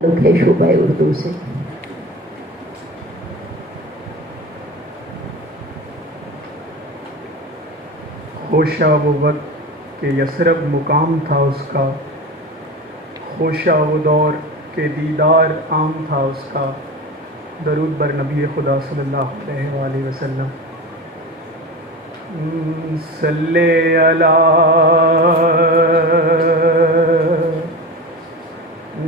है शोबा उर्दू से। होशा वो वक्त के यसरब मुकाम था उसका, होशा वो दौर के दीदार आम था उसका। दरूद बर नबी खुदा सल्लल्लाहु अलैहि वसल्लम। सल्ले अला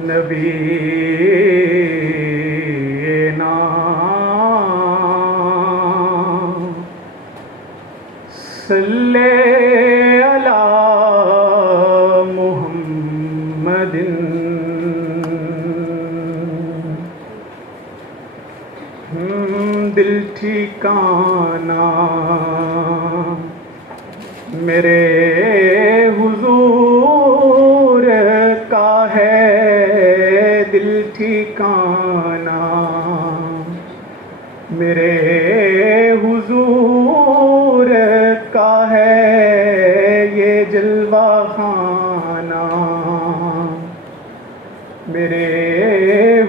नबीना सल्ले अला मुहम्मदिन। दिल ठिकाना मेरे हुजूर का है, दिल ठिकाना मेरे हुजूर का है, ये जलवा खाना मेरे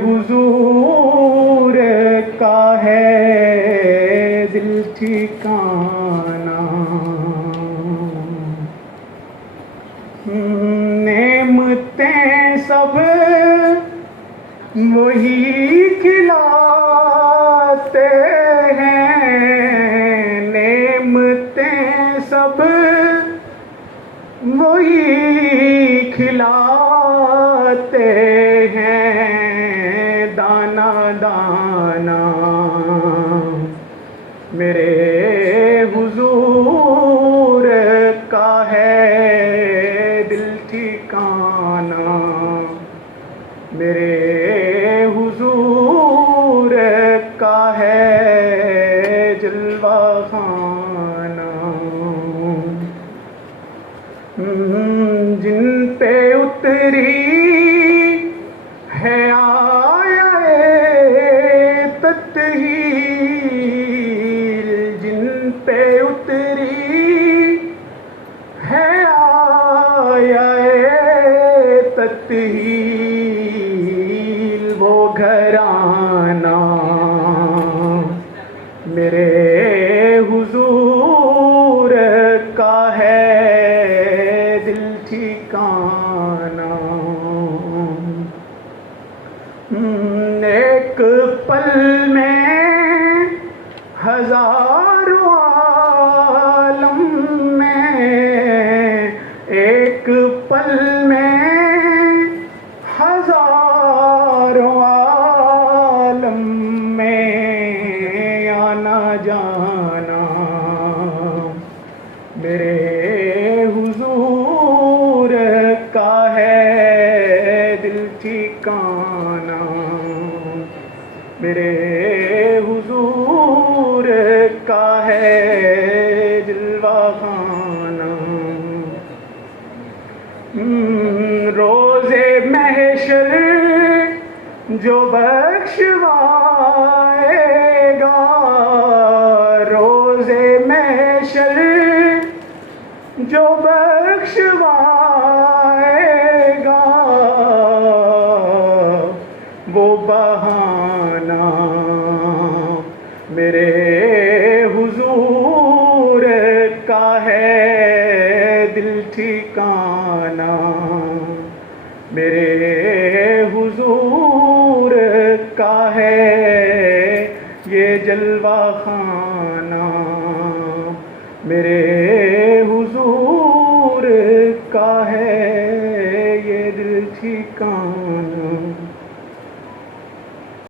हुजूर का है, दिल ठिकाना। नेमतें सब वही खिलाते हैं, नेमतें सब वही खिलाते हैं, दाना दाना मेरे हुजूर का है, दिल ठिकाना मेरे हुजूर का है, जलवा खाना। जिन पे उतरी है आए तत्हील, जिन पे उतरी है आए तत्हील, वो घराना मेरे हुजूर का है, दिल ठिकाना। एक पल में हजारों आलम में, एक पल में हजारों आलम में आना जाना मेरे हुजूर का है, दिल ठिकाना मेरे हुजूर का है, जलवा खाना। रोज़े महशर जो बख्शवाएगा, रोज़े महशर जो बख्शवाएगा, वो बहाना मेरे हुजूर का है, दिल ठिकाना मेरे हुजूर का है, ये जलवा खाना मेरे हुजूर का है, ये दिल ठिकाना।